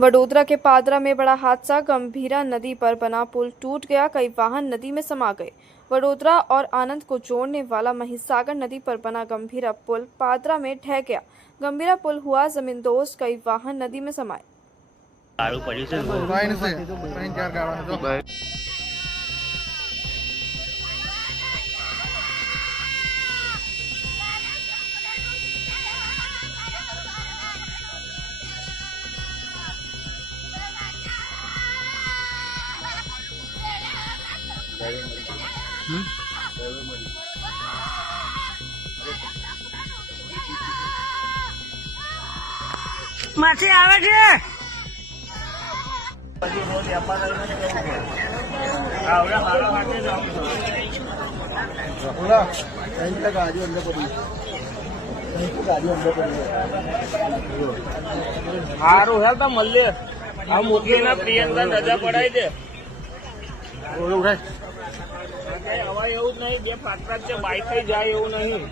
वडोदरा के पादरा में बड़ा हादसा। गंभीरा नदी पर बना पुल टूट गया, कई वाहन नदी में समा गए। वडोदरा और आनंद को जोड़ने वाला महिसागर नदी पर बना गंभीरा पुल पादरा में ढह गया। गंभीरा पुल हुआ जमींदोज, कई वाहन नदी में समाये। માછી આવે છે સારું હે તો મળીએ આ મોટી ના પ્રિયંકા રજા પડાવી દે હવા એવું જ નહીં, બે પાત્ર છે બાઈક જાય એવું નહીં।